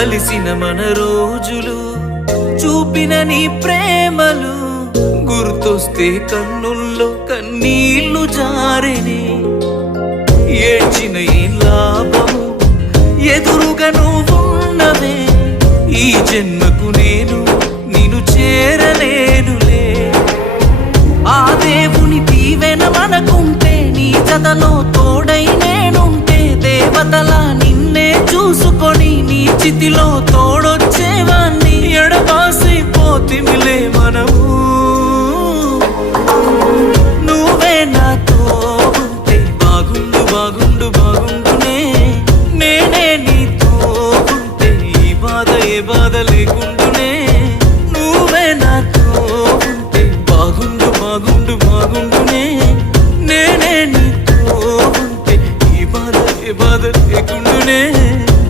కలిసిన మన రోజులు చూపిన నీ ప్రేమలు గుర్తొస్తే కన్నుల్లో కన్నీళ్లు జారెనే ఏడ్చిన ఈ లాభము ఎదురుగా నువ్వున్నవే ఈ జన్మకు నేను నిన్ను చేరలేనులే ఆ దేవుని దీవెన మనకుంటే నీ జతలో తోడై నేనుంటే దేవతలా నిన్నే చూసుకొని నీ చితిలో తోడు